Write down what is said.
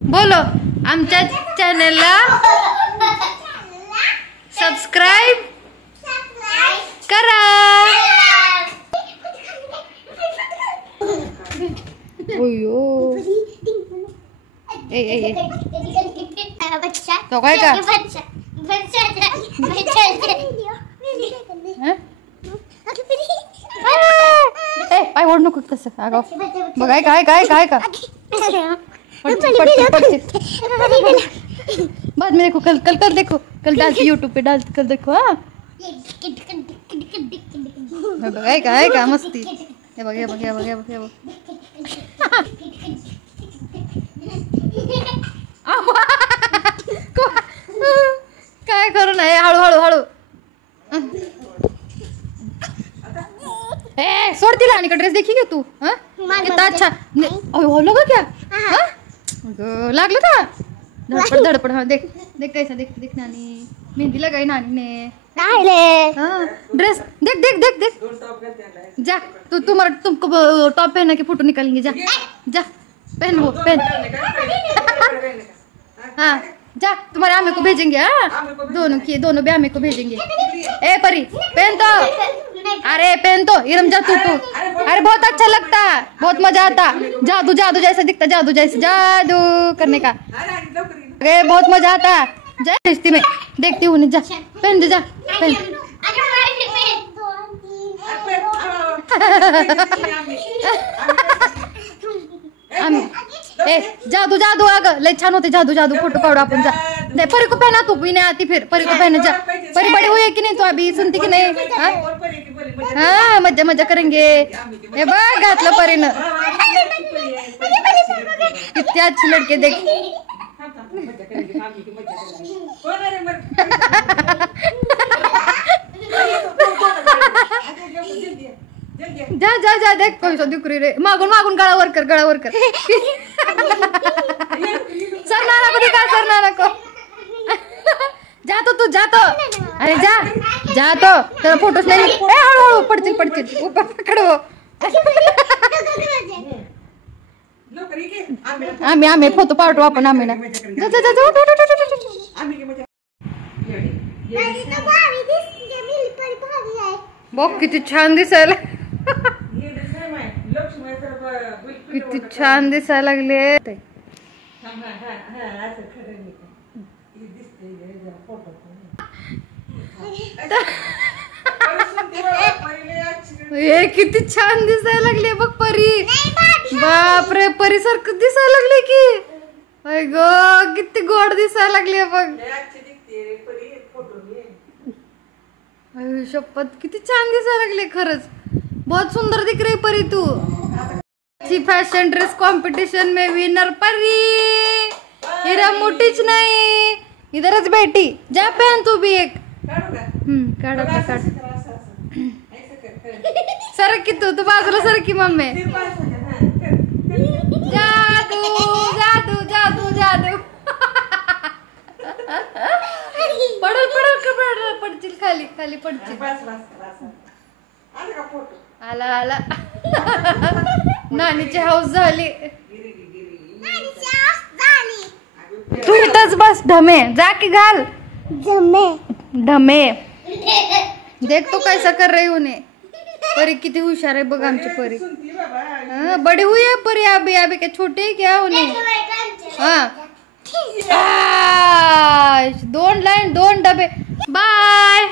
बोलो आमच्या चॅनलला सबस्क्राईब करा। ओयो ए ए ए तो काय का ए पाय ओढ नको तसं अगं बघ काय काय काय का बाद में देखो कल कल कल देखो कल डालती यूट्यूब पे डालती कल देखो हाँ काय का मस्ती हे बघ हे बघ हे बघ हे बघ हे बघ काय करू नये हळू हळू हळू ए सोड तिला आणि का ड्रेस देखी का तू हाँ कितना अच्छा हो लगा क्या हाँ लागलं का धडपड धडपड हाँ देख देख कैसा देख देख नानी मेहंदी लगाई नानी ने हाँ ड्रेस देख देख देख देख जा तू तुम्हारा तुमको टॉप पहना के फोटो निकालेंगे जा जा पहन वो पहन हाँ जा तुम्हारे आमे को भेजेंगे हाँ दोनों भी आमे को भेजेंगे ए परी पहन तो अरे पहन तो इरम जा तू अरे बहुत अच्छा लगता बहुत मजा आता जादू जादू जैसा दिखता जादू जैसे जादू करने का अरे बहुत मजा आता जा रिश्ते में देखती हूँ जा पहन दे जा पहन ए जादू जादू अगं लय छान होते जादू जादू फोटो काढू आपण जा दे परी को पहना तू भी नहीं आती फिर परी को पहना जा परी बड़ी हुई है कि नहीं तो अभी सुनती कि नहीं हाँ मजा मजा करेंगे ए बघ घातलं परीनं किती अच्छी लड़के देख जा जा जा देख कोई सा दिकरी रे मागून मागून गळावर कर सरना नको दिखा सरना नको जा तो तू जा तो अरे जा जा तो तेरा फोटोस नहीं ए हळू पडतील ऊपर पकडो आम्ही फोटो पाठवू आपण आम्ही ना जा जा जा बघ किती छान दिसायला किती छान दिसायला लागले हे किती छान दिसायला लागले बघ परी बापरे परी सारखं दिसायला लागले की अय गो किती गोड दिसायला लागले बघ शपथ किती छान दिसायला लागले खरंच बहुत सुंदर दिख रही परी तू फैशन ड्रेस कंपटीशन में विनर परी हीरा मोटीच नहीं इधरच बेटी जा पहन तू भी एक काढ सरक की तू बाजूला सरक की मम्मी जादू जादू जादू जादू पडतील खाली खाली पडतील आला आला नानीची हाऊस झाली तू इथंच बस ढमे जा की घाल ढमे देख तो कैसा कर रही उन्हें परी किती हुशार है बघ आमची परी हाँ बड़ी हुई है परी अभी अभी क्या छोटी है क्या उन्हें हाँ दोन लाइन दोन डबे बाय।